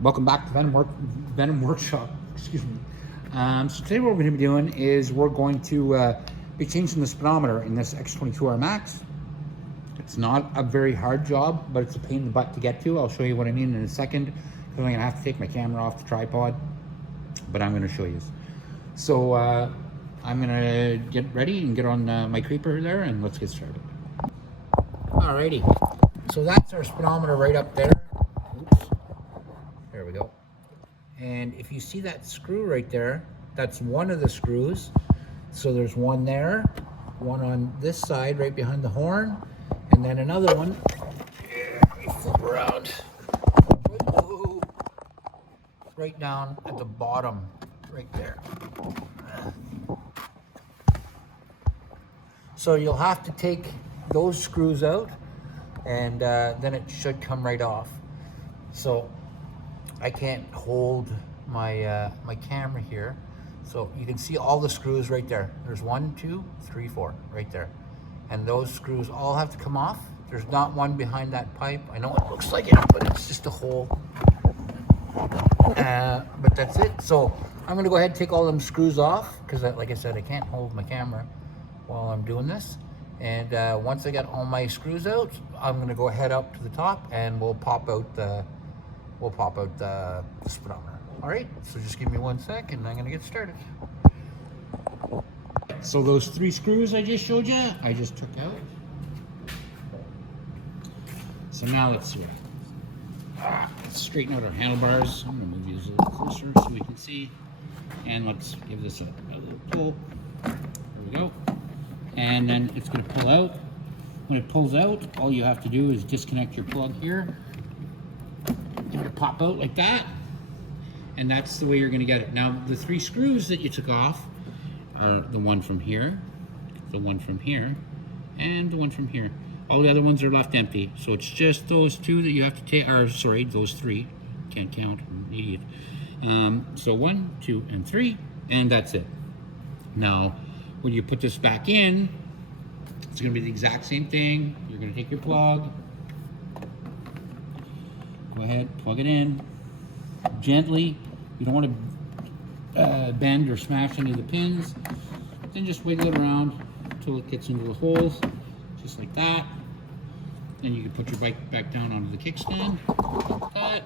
Welcome back to Venom Workshop. Excuse me. So today what we're going to be doing is we're going to be changing the speedometer in this X22R Max. It's not a very hard job, but it's a pain in the butt to get to. I'll show you what I mean in a second, because I'm going to have to take my camera off the tripod, but I'm going to show you. So I'm going to get ready and get on my creeper there, and let's get started. Alrighty, so that's our speedometer right up there. Oops. There we go. And if you see that screw right there, that's one of the screws. So there's one there, one on this side right behind the horn, and then another one. Yeah, let me flip around. Right down at the bottom, right there. So you'll have to take those screws out, and then it should come right off. So I can't hold my my camera here, so you can see all the screws right there. There's 1, 2, 3, 4 right there, and those screws all have to come off. There's not one behind that pipe. I know it looks like it, but it's just a hole. But that's it. So I'm gonna go ahead and take all them screws off, because like I said, I can't hold my camera while I'm doing this. And once I get all my screws out, I'm gonna go ahead up to the top and we'll pop out the speedometer. All right, so just give me 1 sec and I'm gonna get started. So those 3 screws I just showed you, I just took out. So now let's see. Let's straighten out our handlebars. I'm gonna move these a little closer so we can see. And let's give this a little pull. There we go. And then it's going to pull out. When it pulls out, all you have to do is disconnect your plug here. It'll pop out like that. And that's the way you're going to get it. Now, the 3 screws that you took off are the one from here, the one from here, and the one from here. All the other ones are left empty. So it's just those 2 that you have to take, or sorry, those 3. Can't count, I'm an idiot. So 1, 2, and 3, and that's it. Now, when you put this back in, it's going to be the exact same thing. You're going to take your plug, go ahead, plug it in gently. You don't want to bend or smash any of the pins. Then just wiggle it around until it gets into the holes, just like that. Then you can put your bike back down onto the kickstand, like that.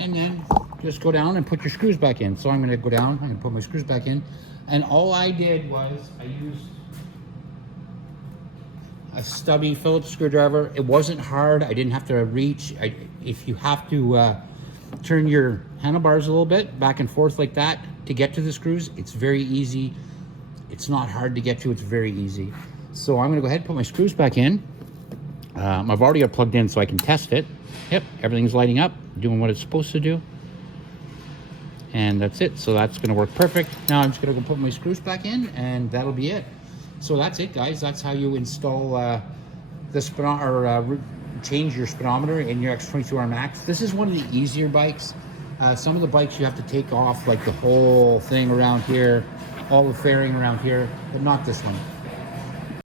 And then just go down and put your screws back in. So I'm going to go down, I'm going to put my screws back in. And all I did was I used a stubby Phillips screwdriver. It wasn't hard. I didn't have to reach. If you have to turn your handlebars a little bit back and forth like that to get to the screws, it's very easy. It's not hard to get to. It's very easy. So I'm going to go ahead and put my screws back in. I've already got plugged in so I can test it. Yep, everything's lighting up, doing what it's supposed to do. And that's it. So that's going to work perfect. Now I'm just going to go put my screws back in, and that'll be it. So that's it, guys. That's how you install the speedometer, or change your speedometer in your X22R Max. This is one of the easier bikes. Some of the bikes you have to take off like the whole thing around here, all the fairing around here, but not this one.